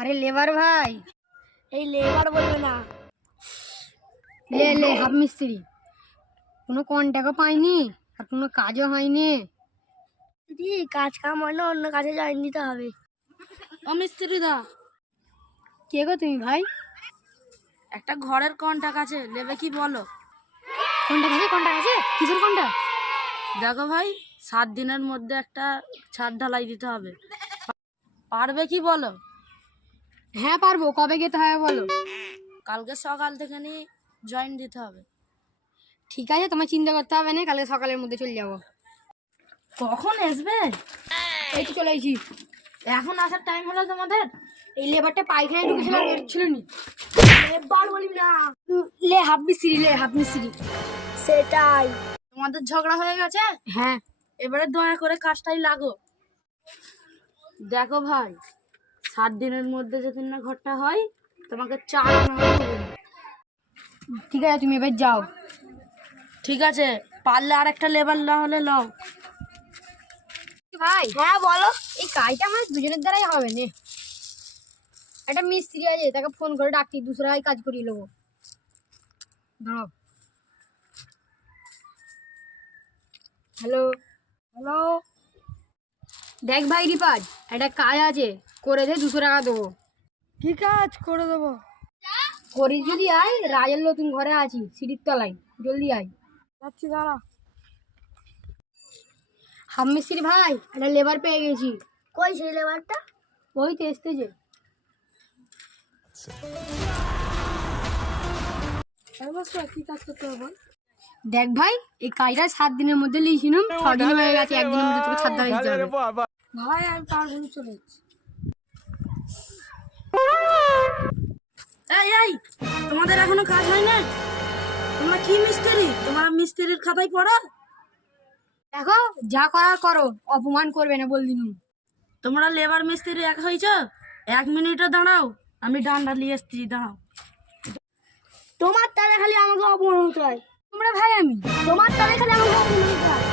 আরে লেবার ভাই, এই লেবার বলবে না, লে হাফ মিস্ত্রি। কোনো কন্ট্যাক্টও পাইনি আর কোনো কাজও হয়নি। দিদি কাজ কাম হয় না, অন্য কাজে জয়েন দিতে হবে। ও মিস্ত্রি দা, কে গো তুমি ভাই? একটা ঘরের কন্টাক্ট আছে, নেবে কি বলো? কন্ট্যাক্ট আছে? কিসের কন্ট্যাক্ট? দেখো ভাই, 7 দিনের মধ্যে একটা ছাদ ঢালাই দিতে হবে, পারবে কি বলো? হ্যাঁ পারবো। কবে যেতে হবে বলো? কালকে সকাল থেকে নিয়ে জয়েন দিতে হবে। ঠিক আছে, তোমার চিন্তা করতে হবে না, কালকে সকালের মধ্যে চলে যাবো। কখন আসবে? এই তো চলে এসেছি। এখন আসার টাইম হলো তোমাদের? এই লেবারটা পায়খানায় ঢুকেছিল, বেরোচ্ছিল নি। লেবার বলবি না, লে হাফ মিস্ত্রি। সেটাই। তোমাদের ঝগড়া হয়ে গেছে? হ্যাঁ। এবারে দয়া করে কাজটাই লাগো। দেখো ভাই, 7 দিনের মধ্যে যদি না ঘরটা হয়, তোমাকে 4 আনা হবে। ঠিক আছে, তুমি এবার যাও। ঠিক আছে, পারলে আর একটা লেবার না হলে লও। ভাই, হ্যাঁ বলো। এই কাজটা আমার দুজনের দ্বারাই হবে না। একটা মিস্ত্রি আছে, তাকে ফোন করে ডাকছি, দুসরাই কাজ করিয়ে নেবো। দাঁড়াও। হ্যালো হ্যালো, দেখ ভাই রিপাজ, একটা কাজ আছে, করে দে, 200 টাকা দেবো। ঠিক আছে, করে দেবো। করি যদি আয়, রাজের নতুন ঘরে আছি, সিঁড়ির তলায়, জলদি আয়। যাচ্ছি, দাঁড়া। হাফ মিস্ত্রি ভাই, একটা লেবার পেয়ে গেছি। কই সেই লেবারটা? ওই তো এসতেছে। কি কাজ করতে হবে? দেখ ভাই, এই কাজটা 7 দিনের মধ্যে লিয়েছিলাম, 6 দিন হয়ে গেছে, 1 দিনের মধ্যে তোকে ছাদ ঢালাই দিতে হবে। ভাই আমি পারবো না, চলে যাচ্ছি। এই তোমাদের এখনো কাজ হয় না? তোমরা কি মিস্ত্রি? তোমার মিস্ত্রির খাতায় পড়ো? দেখো, যা করার করো, অপমান করবে না বল দিনু। তোমরা লেবার মিস্ত্রি এক হয়েছ? 1 মিনিটও দাঁড়াও, আমি ডান্ডা নিয়ে এসছি, দাঁড়াও। তোমার তালে খালি আমাকে অপমান হতে হয়। তোমরা ভাই, আমি তোমার তালে খালি আমাকে অপমান হতে হয়।